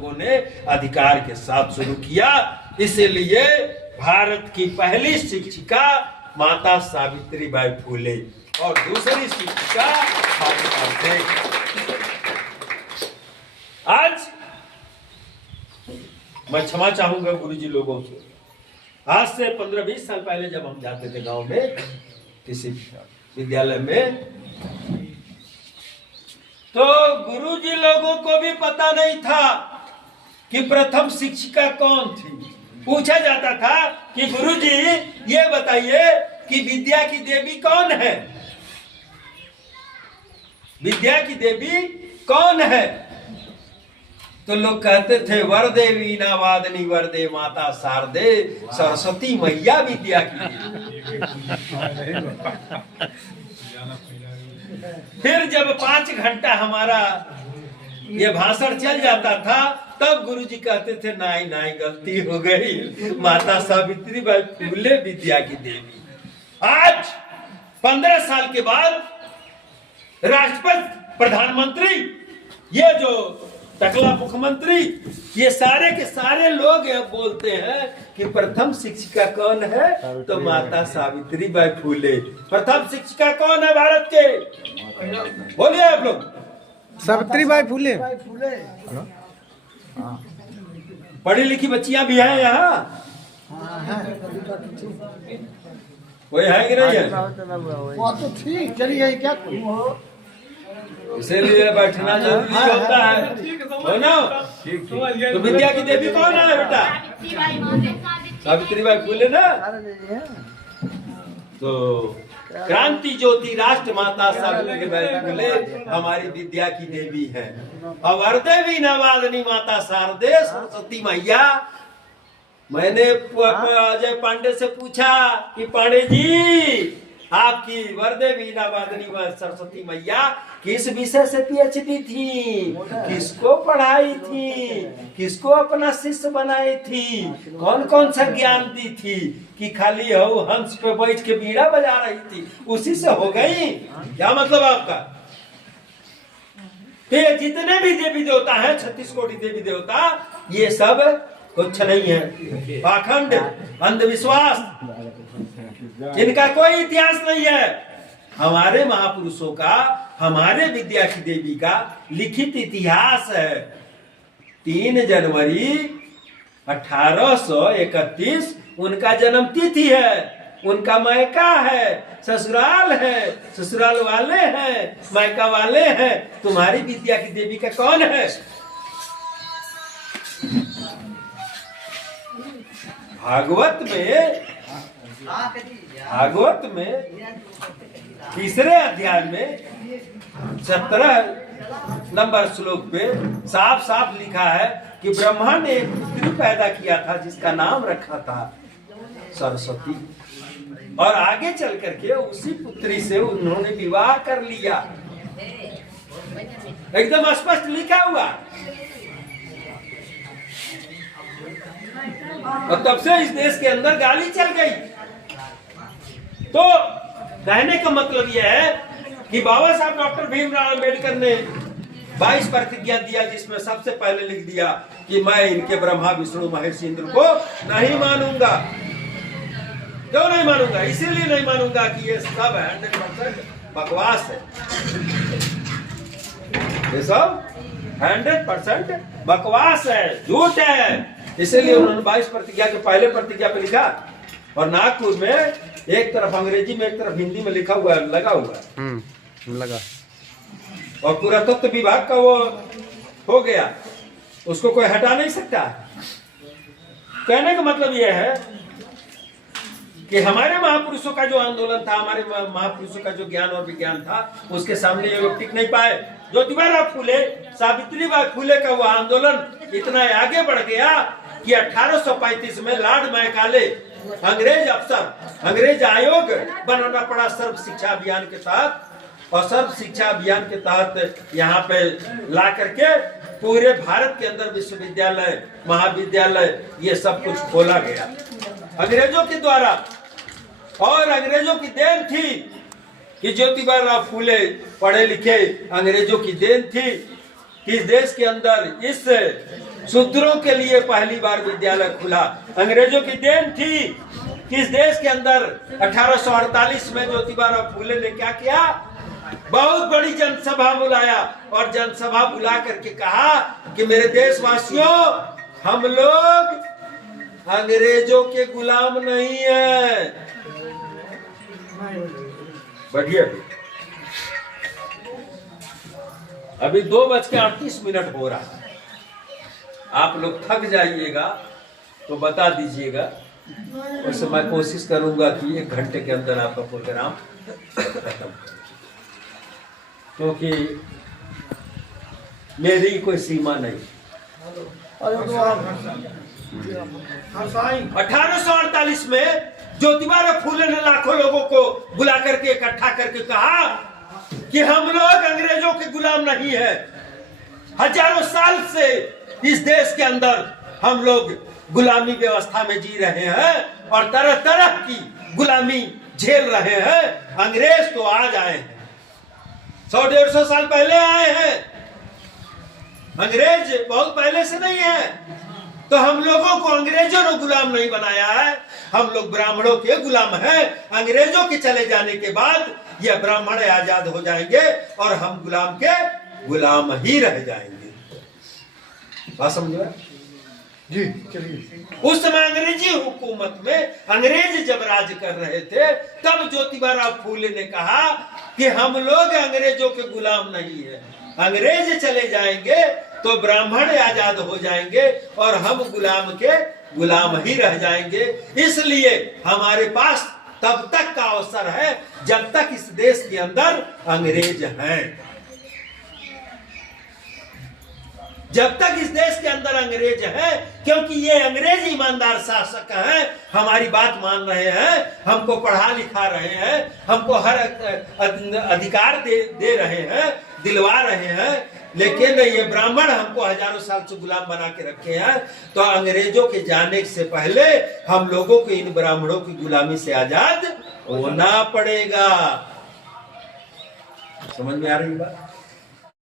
लोगों ने अधिकार के साथ शुरू किया। इसलिए भारत की पहली शिक्षिका माता सावित्रीबाई फुले और दूसरी शिक्षिका माता थे। आज मैं क्षमा चाहूंगा गुरुजी लोगों से। आज से 15-20 साल पहले जब हम जाते थे गांव में किसी विद्यालय में, तो गुरुजी लोगों को भी पता नहीं था कि प्रथम शिक्षिका कौन थी। पूछा जाता था कि गुरुजी ये बताइए कि विद्या की देवी कौन है, विद्या की देवी कौन है। तो लोग कहते थे वरदे वीणा वादनी वरदे माता शारदे, सरस्वती मैया विद्या की। फिर जब 5 घंटा हमारा ये भाषण चल जाता था, तब गुरुजी कहते थे नहीं नहीं गलती हो गई, माता सावित्रीबाई फुले विद्या की देवी। आज 15 साल के बाद राष्ट्रपति, प्रधानमंत्री, ये जो टकला मुख्यमंत्री, ये सारे के सारे लोग बोलते हैं कि प्रथम शिक्षिका कौन है, तो माता सावित्रीबाई फुले। प्रथम शिक्षिका कौन है भारत के? बोलिए आप लोग। सावित्रीबाई फुले। पढ़ी लिखी बच्चियां भी हैं यहाँ? कोई है कि नहीं है? वो तो ठीक चलिए, क्या इसीलिए बैठना जरूरी होता है, हो ना? तो विद्या की देवी कौन है बेटा? सावित्रीबाई फुले ना। तो क्रांति ज्योति राष्ट्र माता सावित्रीबाई फुले हमारी विद्या की देवी है। और वरदे वीणा वादनी माता शारदे, सरस्वती मैया। मैंने अजय पांडे से पूछा कि पांडे जी, आपकी वरदे वीणा वादनी सरस्वती मैया किस विषय से पीएचडी थी, किसको पढ़ाई थी, किसको अपना शिष्य बनाई थी, कौन कौन सा ज्ञान दी थी, कि खाली हो हंस पे बैठ के बीड़ा बजा रही थी, उसी से हो गई? क्या मतलब आपका? ये जितने भी देवी देवता हैं, 36 कोटि देवी देवता, ये सब कुछ नहीं है, पाखंड, अंधविश्वास, इनका कोई इतिहास नहीं है। हमारे महापुरुषों का, हमारे विद्या की देवी का लिखित इतिहास है। 3 जनवरी 1831 उनका जन्म तिथि है, उनका मायका है, ससुराल है, ससुराल वाले हैं, मायका वाले हैं। तुम्हारी विद्या की देवी का कौन है? भागवत में 3रे अध्याय में 17 नंबर श्लोक पे साफ साफ लिखा है कि ब्रह्मा ने एक पुत्री पैदा किया था जिसका नाम रखा था सरस्वती, और आगे चल करके उसी पुत्री से उन्होंने विवाह कर लिया। एकदम स्पष्ट लिखा हुआ। और तब से इस देश के अंदर गाली चल गई। तो कहने का मतलब यह है कि बाबा साहब डॉक्टर भीमराव अंबेडकर ने 22 प्रतिज्ञा दिया, जिसमें सबसे पहले लिख दिया कि मैं इनके ब्रह्मा विष्णु महेश इंद्र को नहीं मानूंगा। क्यों नहीं मानूंगा? इसीलिए नहीं मानूंगा कि ये सब 100% बकवास है, ये सब 100% बकवास है, झूठ है। इसीलिए उन्होंने 22 प्रतिज्ञा के पहले प्रतिज्ञा पे लिखा, और नागपुर में एक तरफ अंग्रेजी में एक तरफ हिंदी में लिखा हुआ लगा हुआ लगा, और पुरातत्व विभाग का वो हो गया, उसको कोई हटा नहीं सकता। कहने का मतलब यह है कि हमारे महापुरुषों का जो आंदोलन था, हमारे महापुरुषों का जो ज्ञान और विज्ञान था, उसके सामने ये लोग टिक नहीं पाए। ज्योतिबा फुले, सावित्रीबाई फुले का वो आंदोलन इतना आगे बढ़ गया कि 1835 में लॉर्ड मैकाले अंग्रेज अफसर, अंग्रेज आयोग बनाना पड़ा सर्व शिक्षा अभियान के तहत, और सर्व शिक्षा अभियान के तहत यहाँ पे ला करके पूरे भारत के अंदर विश्वविद्यालय, महाविद्यालय, ये सब कुछ खोला गया अंग्रेजों के द्वारा। और अंग्रेजों की देन थी कि ज्योतिबा फुले पढ़े लिखे, अंग्रेजों की देन थी कि इस देश के अंदर इस शूद्रों के लिए पहली बार विद्यालय खुला। अंग्रेजों की देन थी कि इस देश के अंदर 1848 में ज्योतिबा फूले ने क्या किया, बहुत बड़ी जनसभा बुलाया और जनसभा बुला करके कहा कि मेरे देशवासियों, हम लोग अंग्रेजों के गुलाम नहीं है। बढ़िया, अभी 2:38 हो रहा है। आप लोग थक जाइएगा तो बता दीजिएगा, उससे मैं कोशिश करूंगा कि 1 घंटे के अंदर आपका प्रोग्राम खत्म, क्योंकि मेरी कोई सीमा नहीं। 1848 में ज्योतिबा फूले ने लाखों लोगों को बुला करके इकट्ठा करके कहा कि हम लोग अंग्रेजों के गुलाम नहीं है। हजारों साल से इस देश के अंदर हम लोग गुलामी व्यवस्था में जी रहे हैं और तरह तरह की गुलामी झेल रहे हैं। अंग्रेज तो आज आए हैं, 100-150 साल पहले आए हैं, अंग्रेज बहुत पहले से नहीं है। तो हम लोगों को अंग्रेजों ने गुलाम नहीं बनाया है, हम लोग ब्राह्मणों के गुलाम हैं। अंग्रेजों के चले जाने के बाद यह ब्राह्मण आजाद हो जाएंगे और हम गुलाम के गुलाम ही रह जाएंगे। बात समझो जी, चलिए। उस समय अंग्रेजी हुकूमत में अंग्रेज जब राज कर रहे थे, तब ज्योतिबा फूले ने कहा कि हम लोग अंग्रेजों के गुलाम नहीं है। अंग्रेज चले जाएंगे तो ब्राह्मण आजाद हो जाएंगे और हम गुलाम के गुलाम ही रह जाएंगे। इसलिए हमारे पास तब तक का अवसर है जब तक इस देश के अंदर अंग्रेज हैं। जब तक इस देश के अंदर अंग्रेज हैं, क्योंकि ये अंग्रेज ईमानदार शासक हैं, हमारी बात मान रहे हैं, हमको पढ़ा लिखा रहे हैं, हमको हर अधिकार दे रहे हैं, दिलवा रहे हैं। लेकिन ये ब्राह्मण हमको हजारों साल से गुलाम बना के रखे हैं। तो अंग्रेजों के जाने से पहले हम लोगों को इन ब्राह्मणों की गुलामी से आजाद होना पड़ेगा। समझ में आ रही बात?